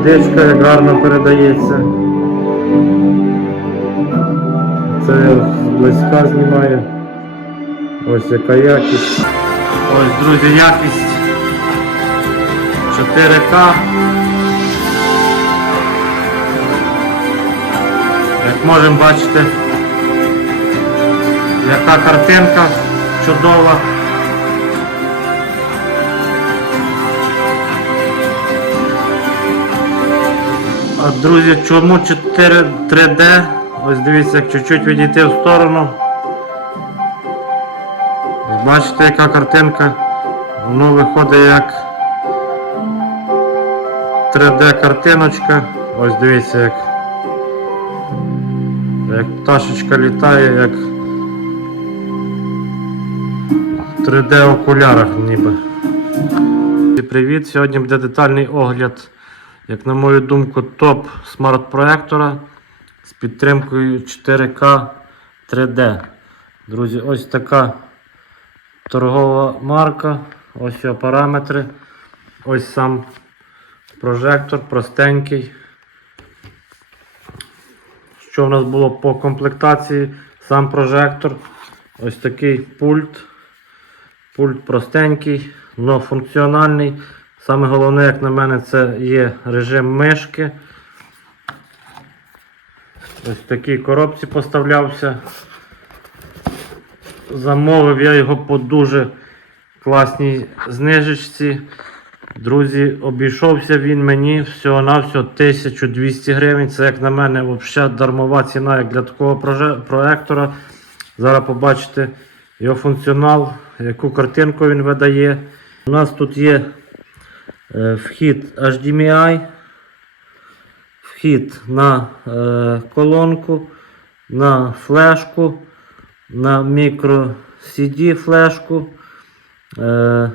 водичка як гарно передається. Це я зблизька знімаю. Ось яка якість. Ось, друзі, якість 4К. Як можемо бачити, яка картинка чудова. Друзі, чому 4 3D? Ось дивіться, як чуть-чуть відійти в сторону. Бачите, яка картинка? Воно виходить як 3D картиночка. Ось дивіться, як, як пташечка літає, як в 3D окулярах ніби. Привіт! Сьогодні буде детальний огляд, як на мою думку, топ смарт-проектора з підтримкою 4К 3D. Друзі, ось така торгова марка, ось його параметри. Ось сам прожектор, простенький. Що в нас було по комплектації? Сам прожектор. Ось такий пульт. Пульт простенький, але функціональний. Саме головне, як на мене, це є режим мишки. Ось такій коробці поставлявся. Замовив я його по дуже класній знижечці. Друзі, обійшовся він мені всього-навсього 1200 гривень. Це, як на мене, взагалі дармова ціна як для такого проектора. Зараз побачите його функціонал, яку картинку він видає. У нас тут є вхід HDMI, вхід на е, колонку, на флешку, на мікро CD флешку, е,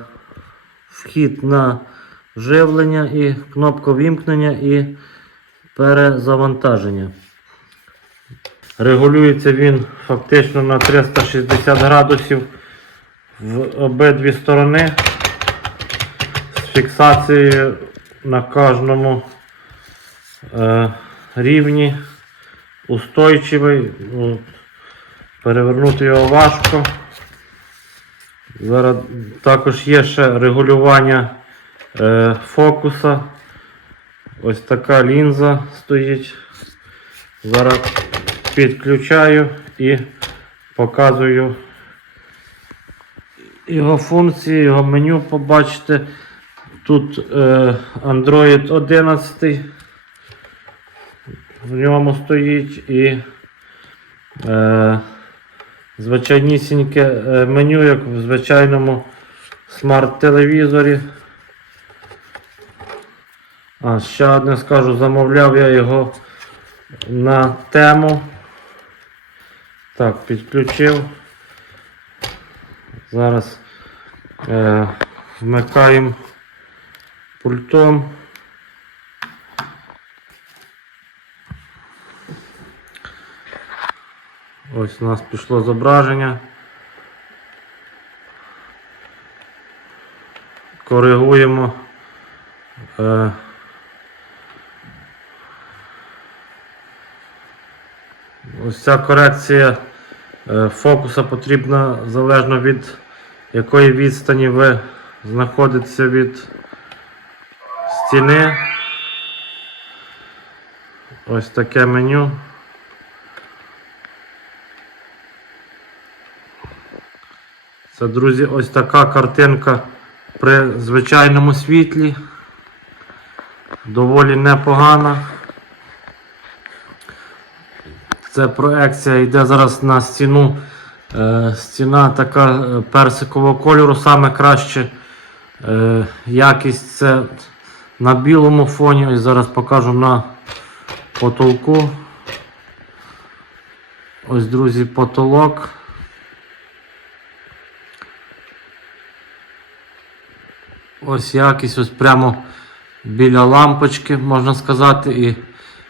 вхід на живлення і кнопку вімкнення і перезавантаження. Регулюється він фактично на 360 градусів в обидві сторони з фіксацією на кожному е, рівні устойчивий. Ну, перевернути його важко. Зараз також є ще регулювання е, фокуса. Ось така лінза стоїть. Зараз підключаю і показую його функції, його меню побачите. Тут е, Android 11 в ньому стоїть і е, звичайнісіньке е, меню, як в звичайному смарт-телевізорі. А, ще одне скажу, замовляв я його на тему. Так, підключив. Зараз е, вмикаємо пультом. Ось у нас пішло зображення. Коригуємо. Е, Ось ця корекція е, фокуса потрібна залежно від якої відстані ви знаходитеся від стіни. Ось таке меню. Це, друзі, ось така картинка при звичайному світлі. Доволі непогана. Це проекція йде зараз на стіну. Е, стіна така е, персикового кольору, саме краще е, якість це на білому фоні. Ось зараз покажу на потолку. Ось, друзі, потолок. Ось якість, ось прямо біля лампочки, можна сказати, і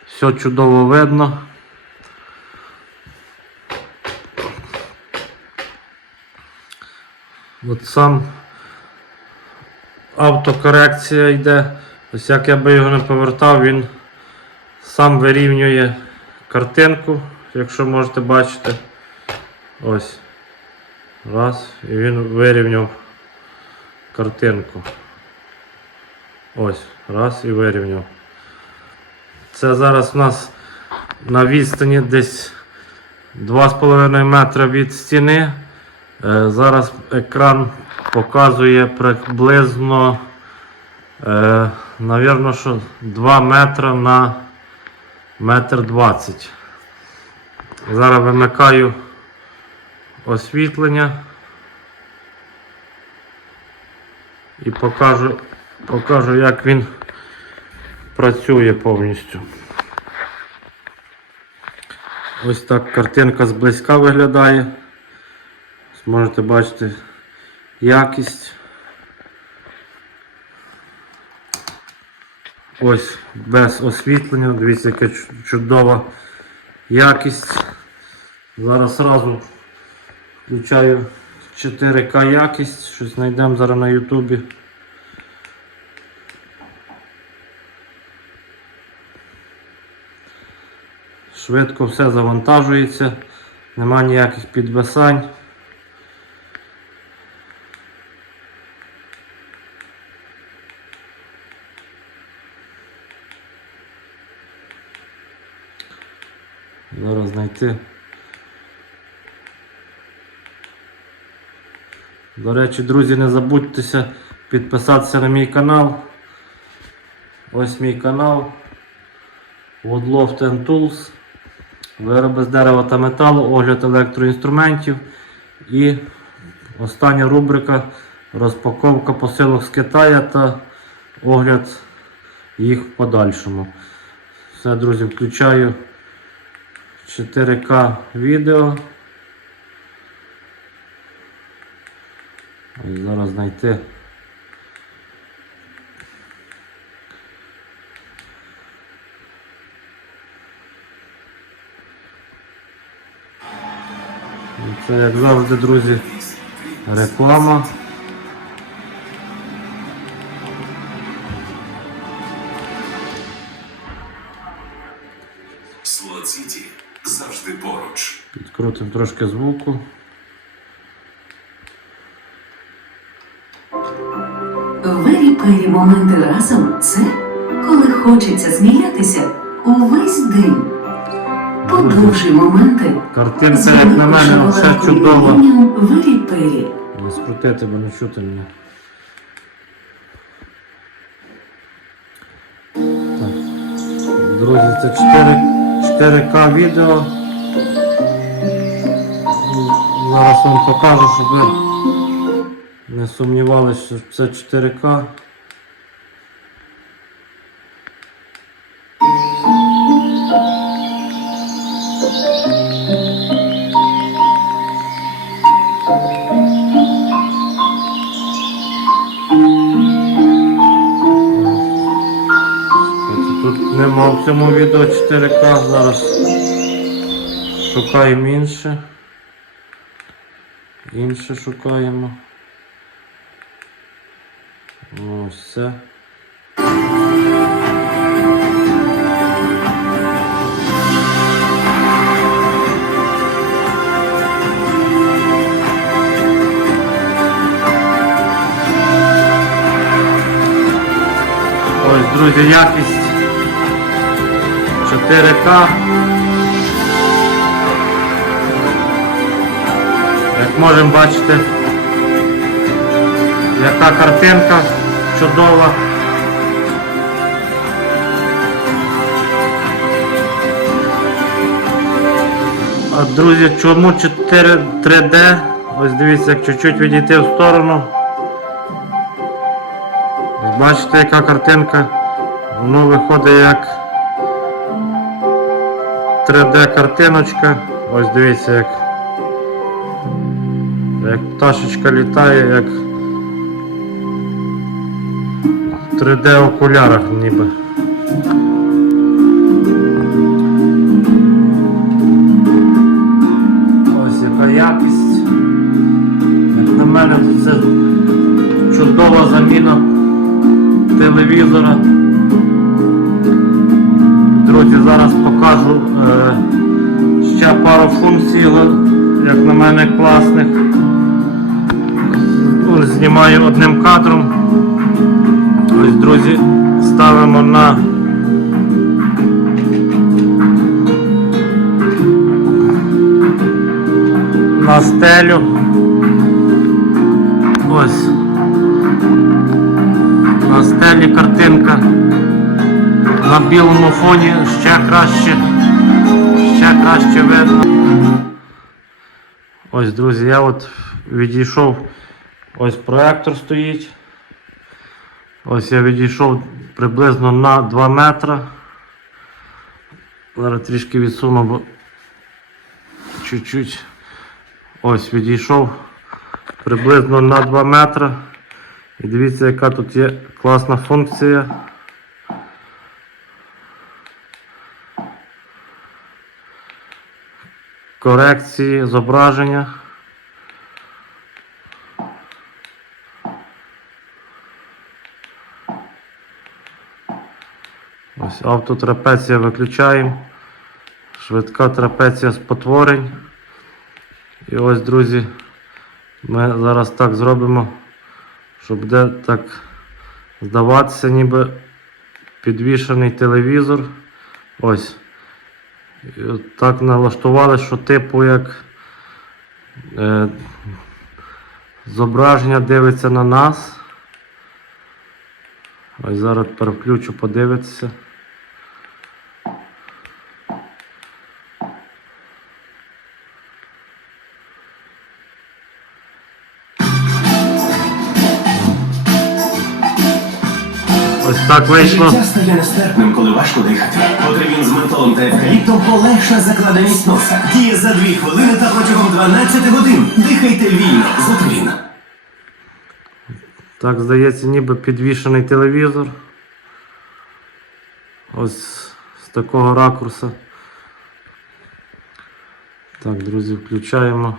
все чудово видно. От сам автокорекція йде Тобто, як я би його не повертав, він сам вирівнює картинку, якщо можете бачити. Ось. Раз. І він вирівняв картинку. Ось. Раз і вирівняв. Це зараз у нас на відстані десь 2,5 метра від стіни. Е, Зараз екран показує приблизно, е, навірно, що 2 метра на метр 20. Зараз вимикаю освітлення і покажу, покажу як він працює повністю. Ось так картинка зблизька виглядає. Зможете бачити якість. Ось без освітлення. Дивіться, яка чудова якість. Зараз одразу включаю 4К якість. Щось знайдемо зараз на Ютубі. Швидко все завантажується, нема ніяких підвисань. Зараз знайти. До речі, друзі, не забудьтеся підписатися на мій канал. Ось мій канал. Woodloft and Tools. Вироби з дерева та металу, огляд електроінструментів. І остання рубрика розпаковка посилок з Китаю та огляд їх в подальшому. Все, друзі, включаю 4К відео. Ось зараз знайти. Це як завжди, друзі, реклама. Підкрутимо трошки звуку. Вері моменти разом це коли хочеться сміятися увесь день. Подовжуй моменти. Картинка, як на мене, все чудово. Вері. Не скрутити, бо не чути мене. Так. Друзі, це 4, 4К відео. Зараз вам покажу, щоб ви не сумнівалися, що це 4К. Тут нема в цьому відео 4К, зараз шукаємо інше. Інше шукаємо. Ось це. Ось, друзі, якість 4К. Як можемо бачити, яка картинка чудова. А друзі, чому 4 3D? Ось дивіться, як чуть-чуть відійти в сторону. Бачите, яка картинка? Воно виходить як 3D картиночка. Ось дивіться, як, як пташечка літає, як в 3D окулярах ніби. Ось яка якість. Як на мене, це чудова заміна телевізора. друзі, зараз покажу е, ще пару функцій як на мене, класних. Знімаю одним кадром. Ось, друзі, ставимо на на стелю. Ось. На стелі картинка. На білому фоні ще краще, ще краще видно. Ось, друзі, я от відійшов. Ось проектор стоїть. Ось я відійшов приблизно на 2 метри. Зараз трішки відсуну, бо чуть-чуть. Ось відійшов приблизно на 2 метри. І дивіться, яка тут є класна функція. Корекції зображення. Ось автотрапеція виключаємо. Швидка трапеція спотворень. І ось, друзі, ми зараз так зробимо, щоб буде так здаватися, ніби підвішений телевізор. Ось. І от так налаштували, що типу як е, зображення дивиться на нас. Ось зараз переключу, подивитися. Так вийшло. Життя стає нестерпним, коли важко дихати. Потрібен з ментолом та евкаліптом полегша закладеність носа. Діє за 2 хвилини та протягом 12 годин. Дихайте вільно з Так, здається, ніби підвішений телевізор. Ось з такого ракурсу. Так, друзі, включаємо.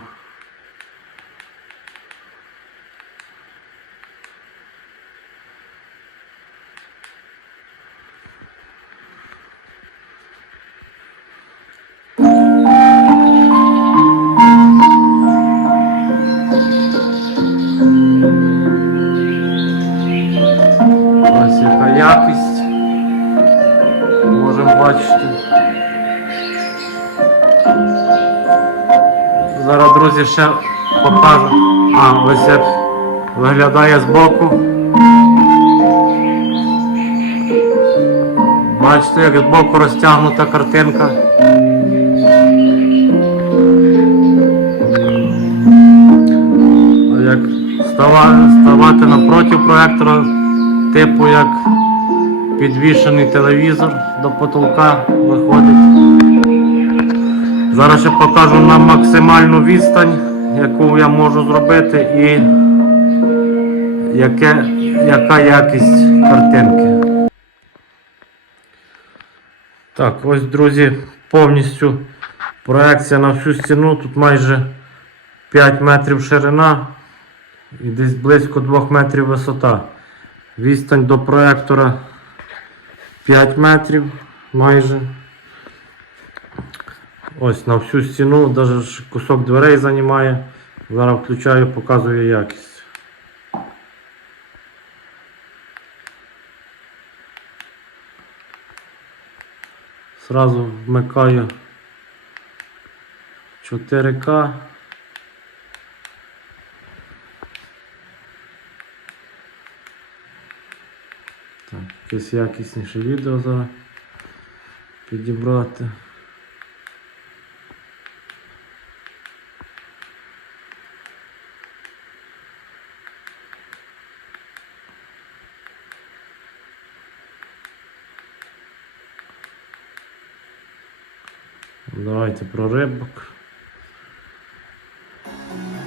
Якість. Можемо бачити. Зараз, друзі, ще покажу. А, ось як виглядає збоку. Бачите, як збоку розтягнута картинка. Як става- ставати напроти проектора, типу як підвішений телевізор до потолка виходить. Зараз ще покажу на максимальну відстань, яку я можу зробити і яке, яка якість картинки. Так, ось, друзі, повністю проекція на всю стіну. Тут майже 5 метрів ширина і десь близько 2 метрів висота. Відстань до проектора 5 метрів майже. Ось на всю стіну, навіть кусок дверей займає. Зараз включаю, показую якість. Сразу вмикаю 4К. Так, якесь якісніше відео зараз підібрати. Давайте про рибок.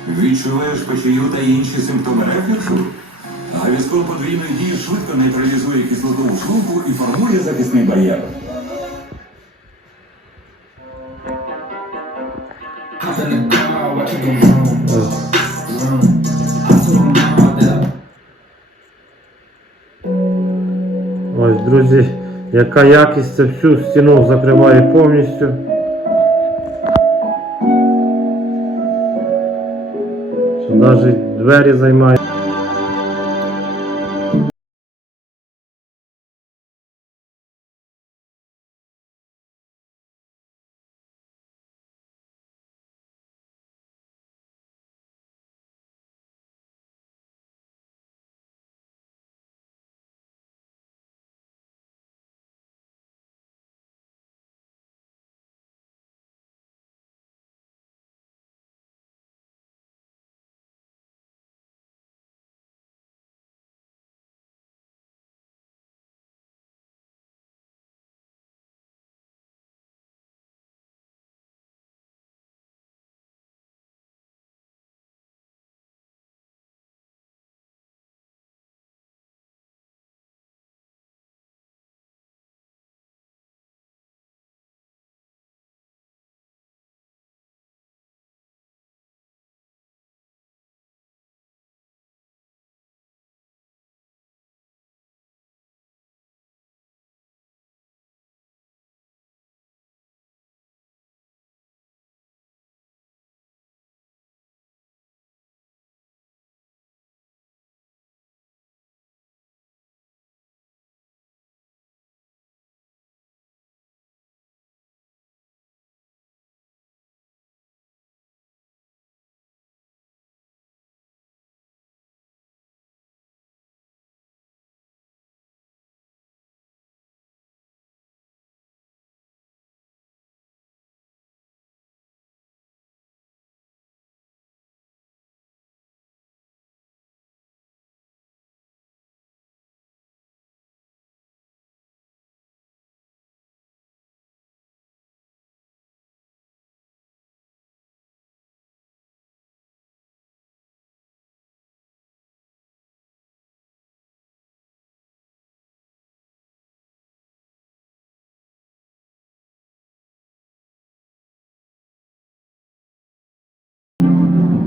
Відчуваєш печію та інші симптоми рефлюксу? Гавіскол подвійної дії швидко нейтралізує кислоту шлунку і формує захисний бар'єр. Ось, друзі, яка якість це всю стіну закриває повністю. Навіть двері займає.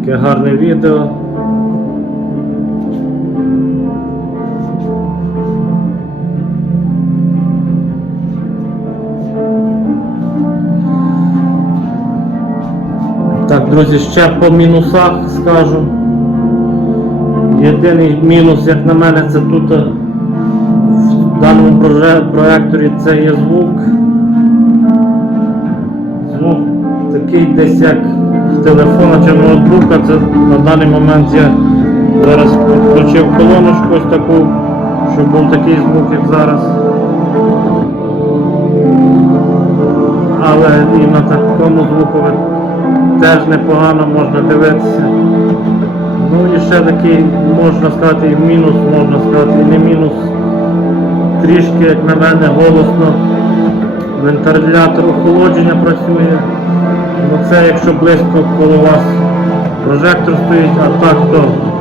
Таке гарне відео. Так, друзі, ще по мінусах скажу. Єдиний мінус, як на мене, це тут е, в даному проекторі це є звук. Звук такий десь як телефона чи ноутбука. Це на даний момент я зараз включив колоночку ось таку, щоб був такий звук, як зараз. Але і на такому звукові теж непогано можна дивитися. Ну і ще такий, можна сказати, і мінус, можна сказати, і не мінус. Трішки, як на мене, голосно вентилятор охолодження працює. Це якщо близько коло вас прожектор стоїть, а так то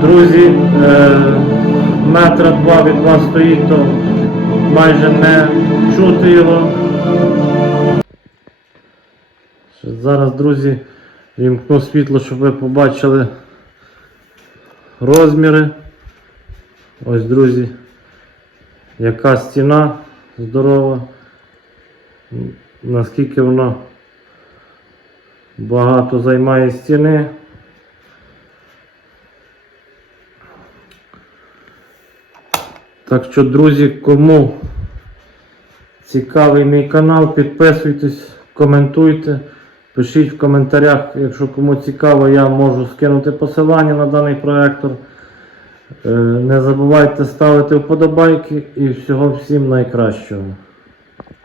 друзі, е, метра два від вас стоїть, то майже не чути його. Зараз, друзі, вімкну світло, щоб ви побачили розміри. Ось, друзі, яка стіна здорова. Наскільки вона багато займає стіни. Так що, друзі, кому цікавий мій канал, підписуйтесь, коментуйте, пишіть в коментарях, якщо кому цікаво, я можу скинути посилання на даний проектор. Е, Не забувайте ставити вподобайки і всього всім найкращого.